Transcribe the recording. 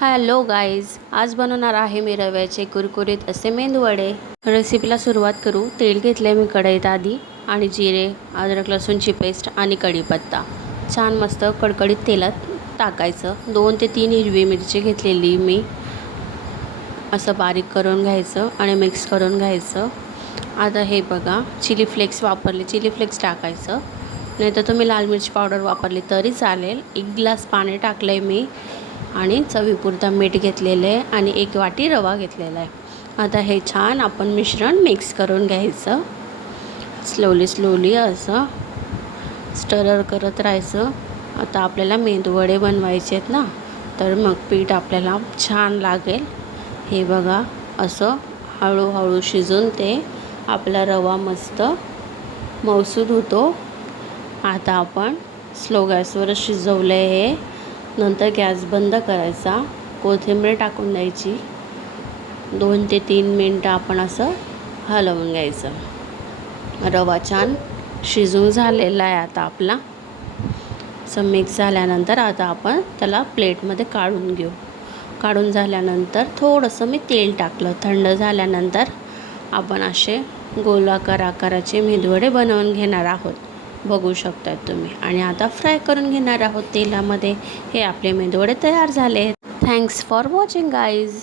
Hello guys आज बनवणार आहे मी रव्याचे कुरकुरीत असे मेंदूवडे. रेसिपीला सुरुवात करू. तेल घेतले मी कढईत आधी आणि जिरे अद्रक लसूणची पेस्ट आणि कढीपत्ता. छान मस्त कडकडीत तेलात टाकायचं. दोन ते तीन हिरवी मिरची घेतलेली मी. असं बारीक करून घ्यायचं आणि मिक्स करून घ्यायचं. आता हे बघा चिली फ्लेक्स वापरले चिली फ्लेक्स टाकायचं. नाही तर तुम्ही लाल मिरची पावडर वापरली तरी चालेल. एक ग्लास पाणी टाकलं आहे मी. आणि चवीपुरता मीठ घेतलेलं आहे आणि एक वाटी रवा घेतलेला आहे. आता हे छान आपण मिश्रण मिक्स करून घ्यायचं. स्लोली स्लोली असं स्टरर करत राहायचं. आता आपल्याला मेंदूवडे बनवायचे आहेत ना तर मग पीठ आपल्याला छान लागेल. हे बघा असं हळूहळू शिजून ते आपला रवा मस्त मौसूद होतो. आता आपण स्लो गॅसवर शिजवलं आहे नंतर गॅस बंद करायचा. कोथिंबीर टाकून द्यायची. दोन ते तीन मिनटं आपण असं हलवून घ्यायचं. रवा छान शिजून झालेला आहे आता आपला. असं मिक्स झाल्यानंतर आता आपण त्याला प्लेटमध्ये काढून घेऊ. काढून झाल्यानंतर थोडंसं मी तेल टाकलं. थंड झाल्यानंतर आपण असे गोलाकार आकाराचे मेदवडे बनवून घेणार आहोत. बघू शकतात तुम्ही. आणि आता फ्राय करून घेणार आहोत तेलामध्ये. हे आपले मेदवडे तयार झाले थँक्स फॉर वॉचिंग गाईज